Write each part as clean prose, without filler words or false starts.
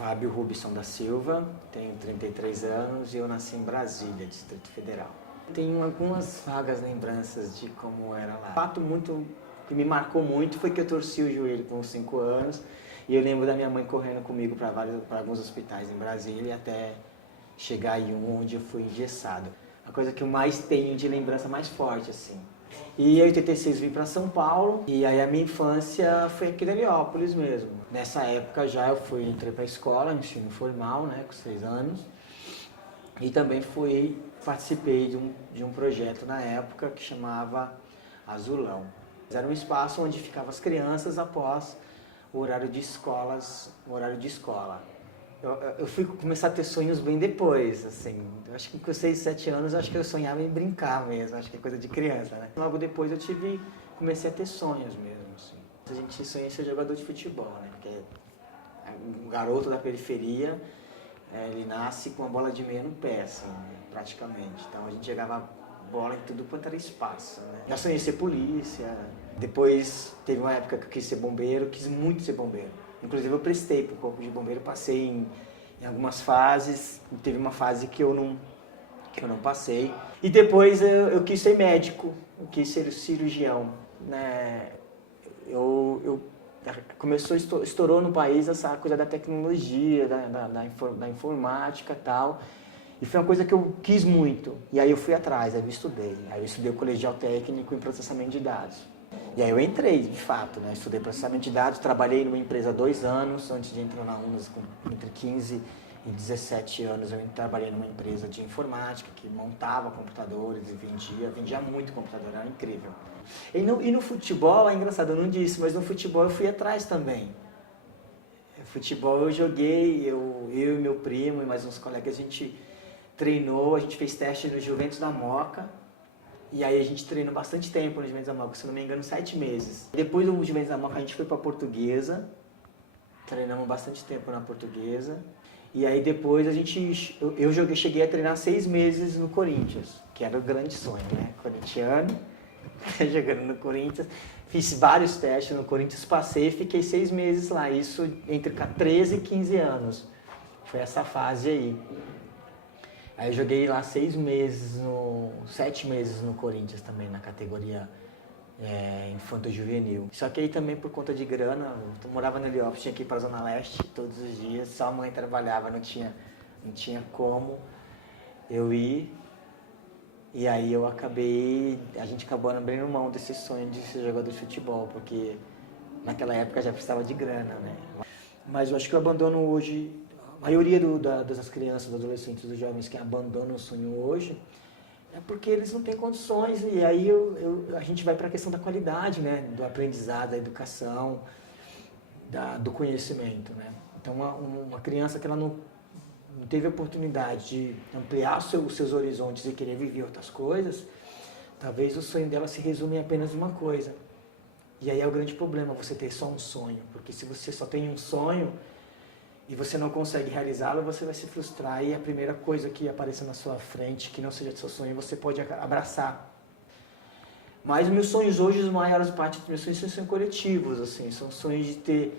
Fábio Rubson da Silva, tenho 33 anos e eu nasci em Brasília, Distrito Federal. Tenho algumas vagas lembranças de como era lá. O fato que me marcou muito foi que eu torci o joelho com 5 anos e eu lembro da minha mãe correndo comigo para alguns hospitais em Brasília até chegar em um onde eu fui engessado. A coisa que eu mais tenho de lembrança mais forte, assim. E em 86 vim para São Paulo e aí a minha infância foi aqui em Heliópolis mesmo. Nessa época já eu entrei para a escola, ensino formal, né, com 6 anos. E também participei de um projeto na época que chamava Azulão. Era um espaço onde ficavam as crianças após o horário de escola. Eu fui começar a ter sonhos bem depois, assim. Eu acho que com 6, 7 anos, acho que eu sonhava em brincar mesmo, acho que é coisa de criança, né? Logo depois comecei a ter sonhos mesmo, assim. A gente sonha em ser jogador de futebol, né? Porque um garoto da periferia, ele nasce com a bola de meia no pé, assim, né? Praticamente. Então a gente jogava bola em tudo quanto era espaço, né? Já sonhei em ser polícia, depois teve uma época que eu quis ser bombeiro, quis muito ser bombeiro. Inclusive eu prestei para o corpo de bombeiro, passei em algumas fases, teve uma fase que eu não passei. E depois eu quis ser médico, eu quis ser cirurgião, né? Estourou no país essa coisa da tecnologia, da informática e tal. E foi uma coisa que eu quis muito. E aí eu fui atrás, aí eu estudei. Aí eu estudei o colegial técnico em processamento de dados. E aí eu entrei, de fato, né? Estudei processamento de dados, trabalhei numa empresa há 2 anos, antes de entrar na Unas, entre 15 e 17 anos, eu trabalhei numa empresa de informática que montava computadores e vendia muito computador, era incrível. E no futebol, é engraçado, eu não disse, mas no futebol eu fui atrás também. Futebol eu joguei, eu e meu primo e mais uns colegas, a gente treinou, a gente fez teste no Juventus da Moca. E aí a gente treinou bastante tempo no Juventus da Moca, se não me engano, 7 meses. Depois do Juventus da Moca a gente foi para a Portuguesa, treinamos bastante tempo na Portuguesa. E aí depois eu cheguei a treinar 6 meses no Corinthians, que era o grande sonho, né? Corintiano, jogando no Corinthians. Fiz vários testes no Corinthians, passei e fiquei 6 meses lá, isso entre 13 e 15 anos. Foi essa fase aí. Aí eu joguei lá 7 meses no Corinthians também, na categoria infanto-juvenil. Só que aí também por conta de grana, eu morava no Heliópolis, tinha que ir para a Zona Leste todos os dias, só a mãe trabalhava, não tinha como eu ir. E aí a gente acabou abrindo mão desse sonho de ser jogador de futebol, porque naquela época já precisava de grana, né? Mas eu acho que eu abandono hoje. A maioria das crianças, dos adolescentes, dos jovens que abandonam o sonho hoje é porque eles não têm condições. E aí a gente vai para a questão da qualidade, né? Do aprendizado, da educação, do conhecimento, né? Então, uma criança que ela não teve a oportunidade de ampliar os seus horizontes e querer viver outras coisas, talvez o sonho dela se resume em apenas uma coisa. E aí é o grande problema, você ter só um sonho. Porque se você só tem um sonho e você não consegue realizá-lo, você vai se frustrar e a primeira coisa que aparecer na sua frente, que não seja seu sonho, você pode abraçar. Mas os meus sonhos hoje, a maior parte dos meus sonhos são coletivos, assim, são sonhos de ter...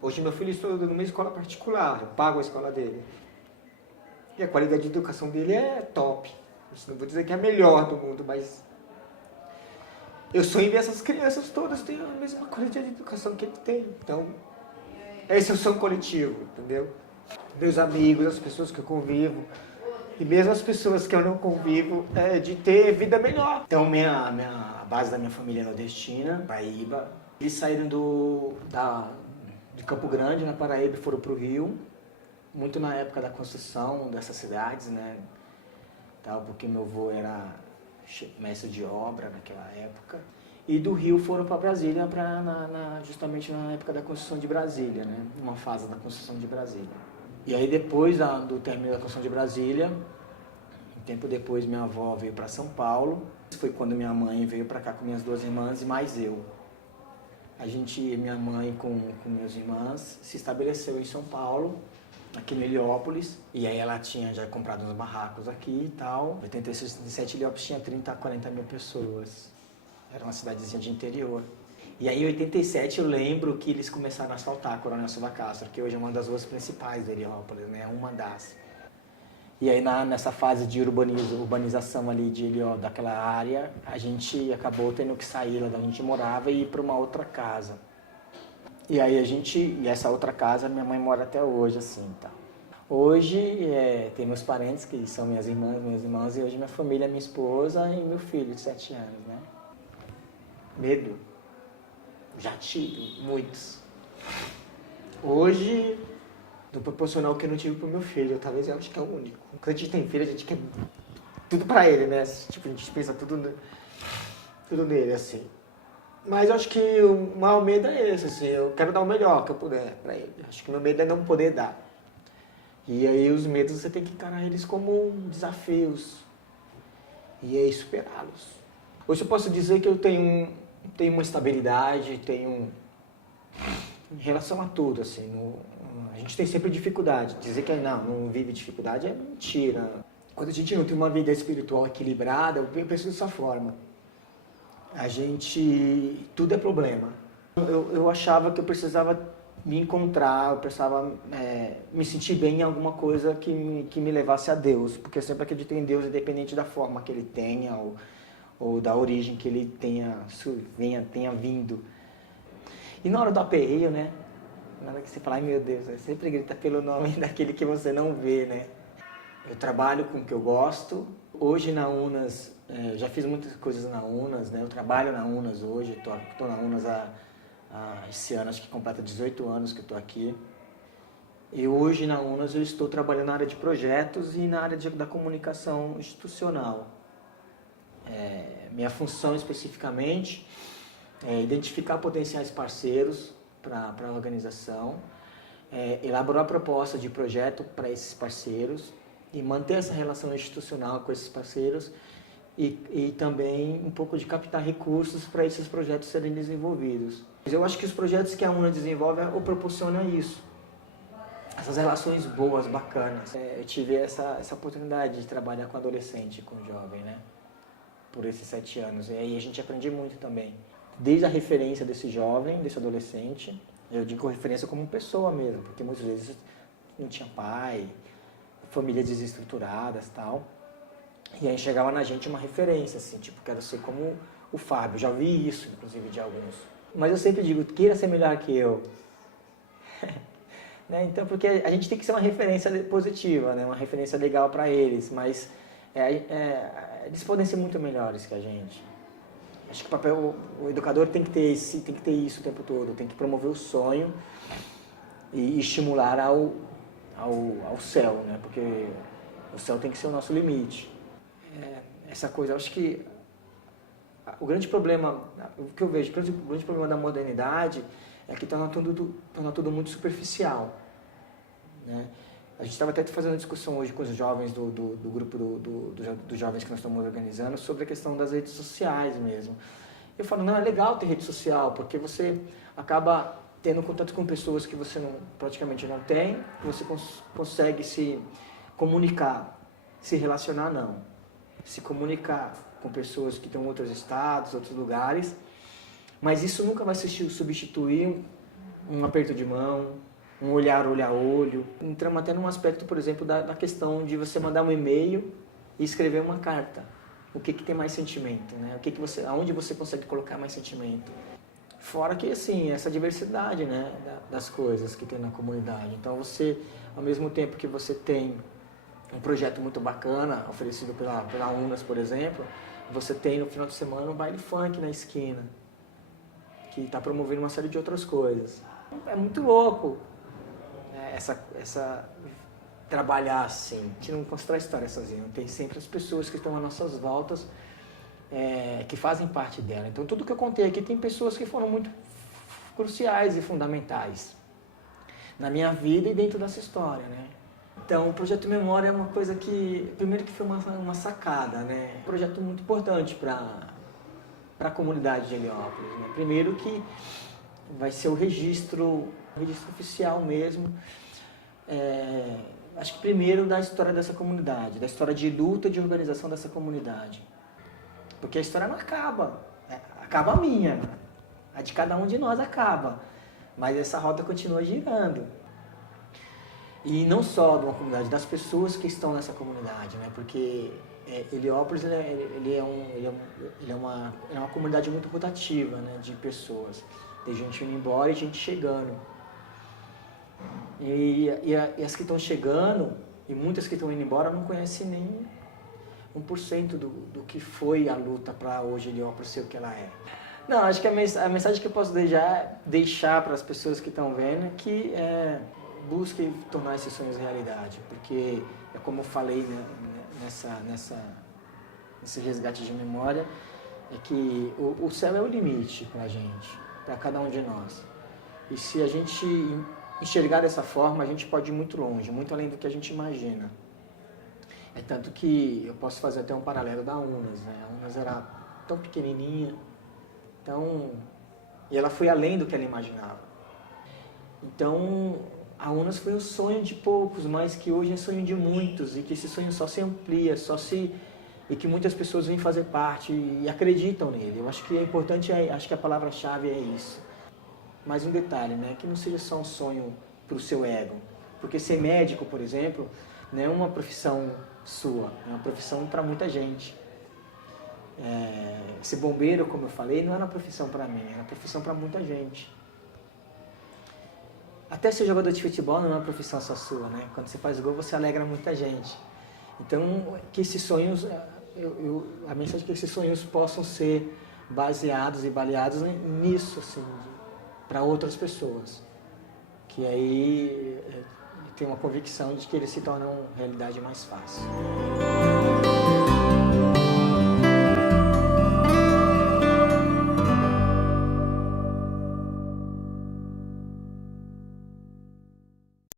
Hoje meu filho estuda numa escola particular, eu pago a escola dele. E a qualidade de educação dele é top. Eu não vou dizer que é a melhor do mundo, mas... eu sonho em ver essas crianças todas terem a mesma qualidade de educação que ele tem. Então, esse é o sonho coletivo, entendeu? Meus amigos, as pessoas que eu convivo, e mesmo as pessoas que eu não convivo, de ter vida melhor. Então, a base da minha família é nordestina, Paraíba. Eles saíram de Campo Grande, na Paraíba, e foram para o Rio, muito na época da construção dessas cidades, né? Porque meu avô era mestre de obra naquela época. E do Rio foram para Brasília, justamente na época da construção de Brasília, né? Uma fase da construção de Brasília. E aí depois do término da construção de Brasília, um tempo depois minha avó veio para São Paulo. Foi quando minha mãe veio para cá com minhas 2 irmãs e mais eu. Minha mãe com minhas irmãs se estabeleceu em São Paulo, aqui no Heliópolis, e aí ela tinha já comprado uns barracos aqui e tal. Em 86, 87, Heliópolis tinha 30 a 40 mil pessoas. Era uma cidadezinha de interior. E aí em 87 eu lembro que eles começaram a asfaltar a Coronel Silva Castro, que hoje é uma das ruas principais de Heliópolis, né? Uma das. E aí nessa fase de urbanização ali de daquela área, a gente acabou tendo que sair lá de onde a gente morava e ir para uma outra casa. E aí e essa outra casa minha mãe mora até hoje, assim, tá. Hoje tem meus parentes, que são minhas irmãs, e hoje minha família, minha esposa e meu filho de 7 anos, né. Medo? Já tive, muitos. Hoje, do proporcional que eu não tive pro meu filho, talvez eu acho que é o único. Quando a gente tem filho, a gente quer tudo pra ele, né? Tipo, a gente pensa tudo nele, assim. Mas eu acho que o maior medo é esse, assim, eu quero dar o melhor que eu puder pra ele. Acho que o meu medo é não poder dar. E aí os medos você tem que encarar eles como desafios e aí superá-los. Hoje eu posso dizer que eu tenho uma estabilidade, tenho em relação a tudo, assim, a gente tem sempre dificuldade. Dizer que não vive dificuldade é mentira. Quando a gente não tem uma vida espiritual equilibrada, eu penso dessa forma. Tudo é problema. Eu achava que eu precisava me encontrar, eu precisava me sentir bem em alguma coisa que me levasse a Deus, porque eu sempre acreditei em Deus, independente da forma que Ele tenha ou da origem que Ele tenha vindo. E na hora do aperreio, né? Na hora que você fala, ai meu Deus, você sempre grita pelo nome daquele que você não vê, né? Eu trabalho com o que eu gosto. Hoje na Unas, já fiz muitas coisas na Unas, né? Eu trabalho na Unas hoje, estou na Unas esse ano, acho que completa 18 anos que eu estou aqui. E hoje na Unas eu estou trabalhando na área de projetos e na área da comunicação institucional. Minha função especificamente é identificar potenciais parceiros para a organização, elaborar proposta de projeto para esses parceiros e manter essa relação institucional com esses parceiros e também um pouco de captar recursos para esses projetos serem desenvolvidos. Eu acho que os projetos que a UNA desenvolve proporcionam isso, essas relações boas, bacanas. Eu tive essa oportunidade de trabalhar com adolescente, com jovem, né? Por esses 7 anos. E aí a gente aprende muito também. Desde a referência desse jovem, desse adolescente, eu digo referência como pessoa mesmo, porque muitas vezes não tinha pai, famílias desestruturadas e tal. E aí chegava na gente uma referência, assim, tipo, quero ser como o Fábio. Já ouvi isso, inclusive, de alguns. Mas eu sempre digo, queira ser melhor que eu. Né? Então, porque a gente tem que ser uma referência positiva, né? Uma referência legal para eles, mas eles podem ser muito melhores que a gente. Acho que o educador tem que ter isso o tempo todo, tem que promover o sonho e estimular ao céu, né? Porque o céu tem que ser o nosso limite. Essa coisa, eu acho que o grande problema, o que eu vejo, o grande problema da modernidade é que torna tudo muito superficial, né? A gente estava até fazendo uma discussão hoje com os jovens do grupo dos jovens que nós estamos organizando sobre a questão das redes sociais mesmo. Eu falo, não, é legal ter rede social, porque você acaba tendo contato com pessoas que você praticamente não tem, você consegue se comunicar, se relacionar não, se comunicar com pessoas que estão em outros estados, outros lugares, mas isso nunca vai substituir um aperto de mão, um olhar olho a olho. Entramos até num aspecto, por exemplo, da questão de você mandar um e-mail e escrever uma carta. O que tem mais sentimento, né? Aonde você consegue colocar mais sentimento? Fora que, assim, essa diversidade, né, das coisas que tem na comunidade. Então, ao mesmo tempo que você tem um projeto muito bacana, oferecido pela UNAS, por exemplo, você tem no final de semana um baile funk na esquina, que está promovendo uma série de outras coisas. É muito louco, né, trabalhar assim. A gente não constrói história sozinho, tem sempre as pessoas que estão às nossas voltas, que fazem parte dela. Então, tudo que eu contei aqui tem pessoas que foram muito cruciais e fundamentais na minha vida e dentro dessa história, né? Então, o Projeto Memória é uma coisa que, primeiro que foi uma sacada, né? Um projeto muito importante para a comunidade de Heliópolis, né? Primeiro que vai ser o registro oficial mesmo, acho que primeiro da história dessa comunidade, da história de luta e de organização dessa comunidade. Porque a história não acaba, acaba a minha. de cada um de nós acaba, mas essa roda continua girando. E não só de uma comunidade, das pessoas que estão nessa comunidade, né? Porque Heliópolis é uma comunidade muito rotativa, né? De pessoas. Tem gente indo embora e gente chegando. E as que estão chegando, e muitas que estão indo embora, não conhecem nem 1% do que foi a luta para hoje Heliópolis ser o que ela é. Não, acho que a mensagem que eu posso deixar para as pessoas que estão vendo é que busquem tornar esses sonhos realidade, porque é como eu falei, né, nesse resgate de memória, é que o céu é o limite para a gente, para cada um de nós. E se a gente enxergar dessa forma, a gente pode ir muito longe, muito além do que a gente imagina. É tanto que eu posso fazer até um paralelo da UNAS, né? A UNAS era tão pequenininha, e ela foi além do que ela imaginava. Então, a UNAS foi um sonho de poucos, mas que hoje é sonho de muitos, e que esse sonho só se amplia, e que muitas pessoas vêm fazer parte e acreditam nele. Eu acho que é importante, acho que a palavra-chave é isso. Mais um detalhe, né? Que não seja só um sonho para o seu ego. Porque ser médico, por exemplo, não é uma profissão sua, é uma profissão para muita gente. Ser bombeiro, como eu falei, não era uma profissão para mim, era uma profissão para muita gente. Até ser jogador de futebol não é uma profissão só sua, né? Quando você faz gol, você alegra muita gente. Então, que esses sonhos, a mensagem é que esses sonhos possam ser baseados e baleados nisso, assim, para outras pessoas. Que aí tem uma convicção de que eles se tornam realidade mais fácil.